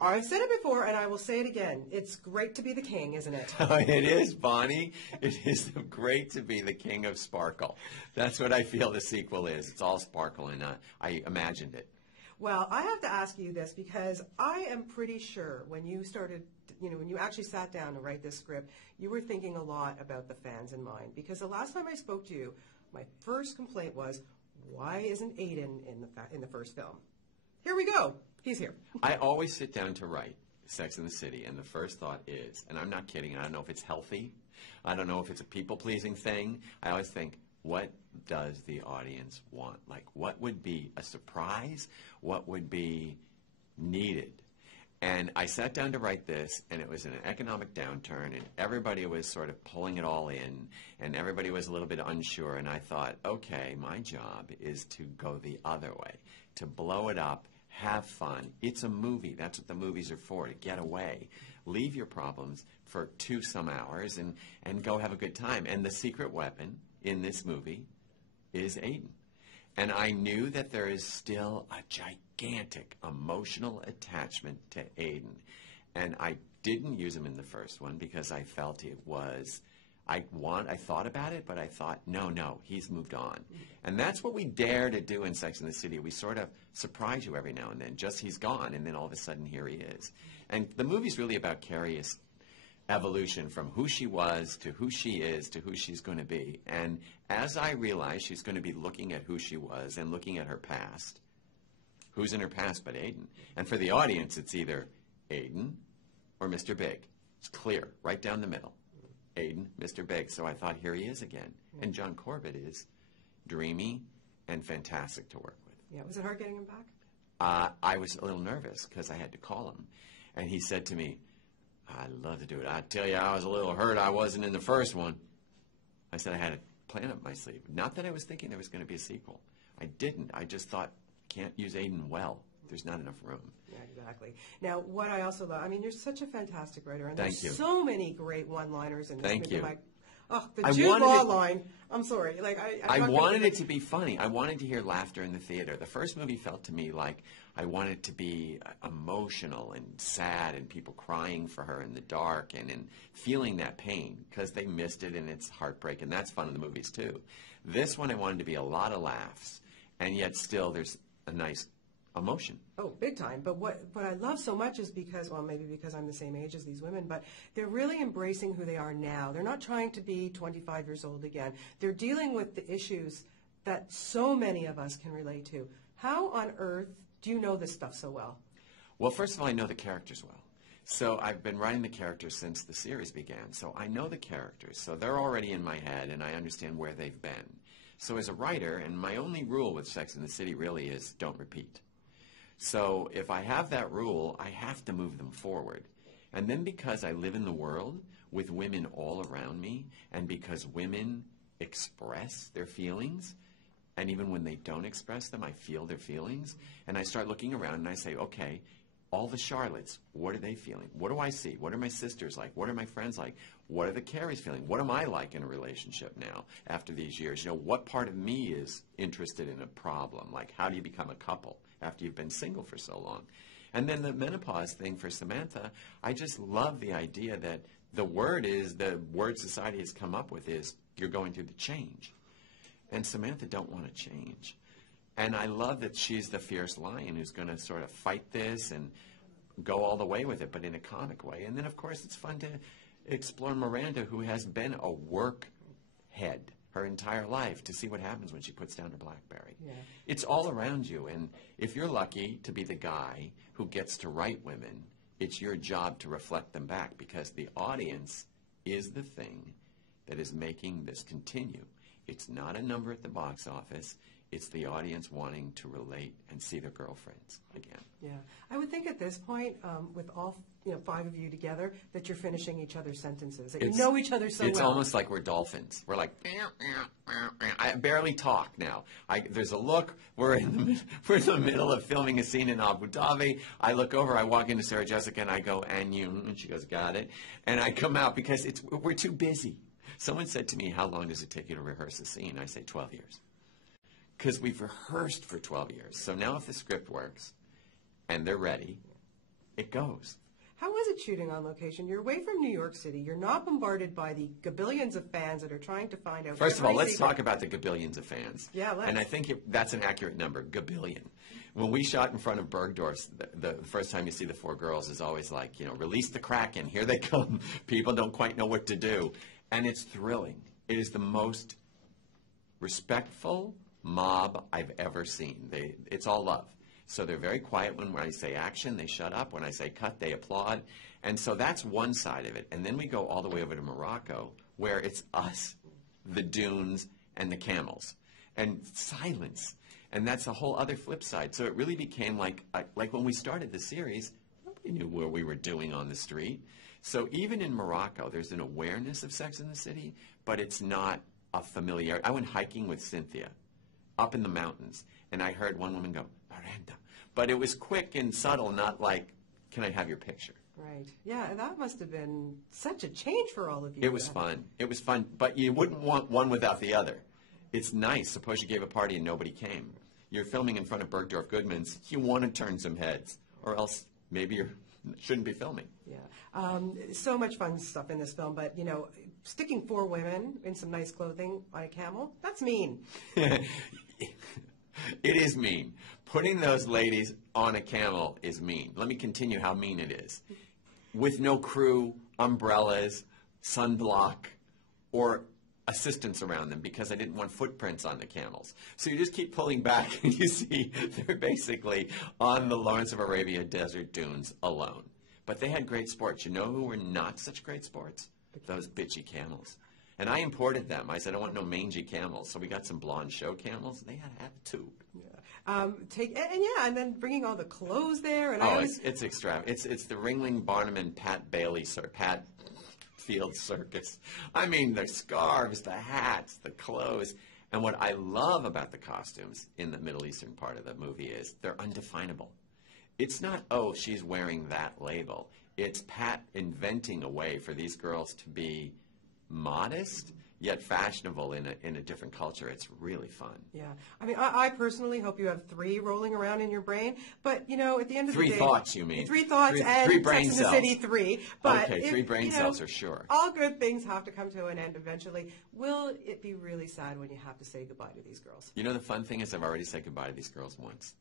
I've said it before, and I will say it again. It's great to be the king, isn't it? It is, Bonnie. It is great to be the king of sparkle. That's what I feel the sequel is. It's all sparkle, and I imagined it. Well, I have to ask you this because I am pretty sure when you started, when you actually sat down to write this script, you were thinking a lot about the fans in mind. Because the last time I spoke to you, my first complaint was, why isn't Aiden in the first film? Here we go. He's here. I always sit down to write Sex and the City, and the first thought is, and I'm not kidding, I don't know if it's healthy, I don't know if it's a people-pleasing thing, I always think, what does the audience want? Like, what would be a surprise? What would be needed? And I sat down to write this, and it was an economic downturn, and everybody was sort of pulling it all in, and everybody was a little bit unsure, and I thought, okay, my job is to go the other way, to blow it up, have fun. It's a movie. That's what the movies are for, to get away. Leave your problems for some hours and go have a good time. And the secret weapon in this movie is Aiden. And I knew that there is still a gigantic emotional attachment to Aiden. And I didn't use him in the first one because I felt it was, I thought about it, but I thought, no, he's moved on. And that's what we dare to do in Sex and the City. We sort of surprise you every now and then. Just he's gone, and then all of a sudden here he is. And the movie's really about Carrie's evolution from who she was to who she is to who she's going to be. And as I realize she's going to be looking at who she was and looking at her past, who's in her past but Aiden? And for the audience, it's either Aiden or Mr. Big. It's clear, right down the middle. Aiden, Mr. Big. So I thought, here he is again. And John Corbett is dreamy and fantastic to work with. Yeah, was it hard getting him back? I was a little nervous because I had to call him. And he said to me, I'd love to do it. I tell you, I was a little hurt I wasn't in the first one. I said I had a plan up my sleeve. Not that I was thinking there was going to be a sequel. I didn't. I just thought, can't use Aiden well. There's not enough room. Yeah, exactly. Now, what I also love, I mean, you're such a fantastic writer, and Thank you. there's so many great one-liners in this Thank movie. you. The Jude Law line. I'm sorry. I wanted it to be funny. I wanted to hear laughter in the theater. The first movie felt to me like I wanted it to be emotional and sad and people crying for her in the dark and feeling that pain because they missed it and it's heartbreak, and that's fun in the movies too. This one I wanted to be a lot of laughs, and yet still there's a nice emotion. Oh, big time. But what I love so much is because, well, maybe because I'm the same age as these women, but they're really embracing who they are now. They're not trying to be 25 years old again. They're dealing with the issues that so many of us can relate to. How on earth do you know this stuff so well? Well, first of all, I know the characters well. So I've been writing the characters since the series began. So I know the characters. So they're already in my head, and I understand where they've been. So as a writer, and my only rule with Sex and the City really is don't repeat. So if I have that rule, I have to move them forward. And then because I live in the world with women all around me, and because women express their feelings, and even when they don't express them, I feel their feelings, and I start looking around and I say, okay, all the Charlottes, what are they feeling? What do I see? What are my sisters like? What are my friends like? What are the Carries feeling? What am I like in a relationship now after these years? You know, what part of me is interested in a problem? Like, how do you become a couple after you've been single for so long? And then the menopause thing for Samantha, I just love the idea that the word society has come up with is you're going through the change. And Samantha don't want to change. And I love that she's the fierce lion who's going to sort of fight this and go all the way with it, but in a comic way. And then, of course, it's fun to explore Miranda, who has been a work head her entire life, to see what happens when she puts down her BlackBerry. Yeah. It's all around you. And if you're lucky to be the guy who gets to write women, it's your job to reflect them back, because the audience is the thing that is making this continue. It's not a number at the box office. It's the audience wanting to relate and see their girlfriends again. Yeah. I would think at this point, with all 5 of you together, that you're finishing each other's sentences. That you know each other so well. It's almost like we're dolphins. We're like, I barely talk now. There's a look. We're in the middle of filming a scene in Abu Dhabi. I look over. I walk into Sarah Jessica and I go, and you? And she goes, got it. And I come out because we're too busy. Someone said to me, how long does it take you to rehearse a scene? I say 12 years. Because we've rehearsed for 12 years. So now if the script works and they're ready, it goes. How was it shooting on location? You're away from New York City. You're not bombarded by the gabillions of fans that are trying to find out. First of all, let's talk about the gabillions of fans. Yeah, let's. And I think that's an accurate number, gabillion. When we shot in front of Bergdorf's, the first time you see the four girls is always like, release the Kraken, here they come. People don't quite know what to do. And it's thrilling. It is the most respectful mob I've ever seen. It's all love. So they're very quiet when I say action, they shut up. When I say cut, they applaud. And so that's one side of it. And then we go all the way over to Morocco, where it's us, the dunes, and the camels. And silence. And that's a whole other flip side. So it really became like when we started the series, nobody knew where we were doing on the street. So even in Morocco, there's an awareness of Sex in the City, but it's not a familiarity. I went hiking with Cynthia up in the mountains, and I heard one woman go, Miranda. But it was quick and subtle, not like, can I have your picture? Right. Yeah, and that must have been such a change for all of you. It was fun. It was fun, but you wouldn't want one without the other. It's nice. Suppose you gave a party and nobody came. You're filming in front of Bergdorf Goodman's. You want to turn some heads, or else maybe you shouldn't be filming. Yeah. So much fun stuff in this film, but, sticking four women in some nice clothing on a camel, that's mean. It is mean. Putting those ladies on a camel is mean. Let me continue how mean it is. With no crew, umbrellas, sunblock, or assistants around them, because I didn't want footprints on the camels. So you just keep pulling back and you see they're basically on the Lawrence of Arabia desert dunes alone. But they had great sports. You know who were not such great sports? Those bitchy camels. And I imported them. I said, I want no mangy camels. So we got some blonde show camels. They had attitude. Yeah. And then bringing all the clothes there. And it's extravagant. It's the Ringling Barnum and Pat Field Circus. I mean, the scarves, the hats, the clothes. And what I love about the costumes in the Middle Eastern part of the movie is they're undefinable. It's not, she's wearing that label. It's Pat inventing a way for these girls to be modest, yet fashionable in a different culture. It's really fun. Yeah. I mean, I personally hope you have three rolling around in your brain, but, at the end of the day... Three thoughts, you mean? Three thoughts and three brain Sex in the City 3. But okay, three brain cells are sure. All good things have to come to an end eventually. Will it be really sad when you have to say goodbye to these girls? The fun thing is I've already said goodbye to these girls once.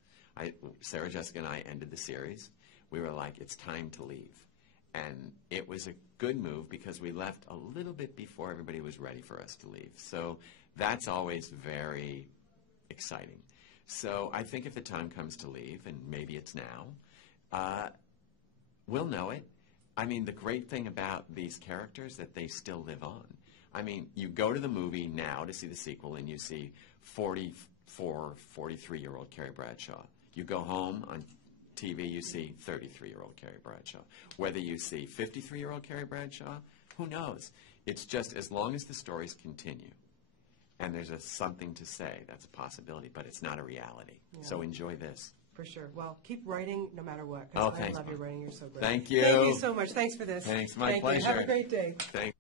Sarah Jessica and I ended the series. We were like, it's time to leave. And it was a good move because we left a little bit before everybody was ready for us to leave. So that's always very exciting. So I think if the time comes to leave, and maybe it's now, we'll know it. I mean, the great thing about these characters that they still live on. I mean, you go to the movie now to see the sequel and you see 44, 43-year-old Carrie Bradshaw. You go home on TV, you see 33-year-old Carrie Bradshaw. Whether you see 53-year-old Carrie Bradshaw, who knows? It's just as long as the stories continue and there's something to say, that's a possibility, but it's not a reality. Yeah. So enjoy this. For sure. Well, keep writing no matter what. Thanks. I love your writing. You're so great. Thank you. Thank you so much. Thanks for this. Thanks. My pleasure. Have a great day. Thanks.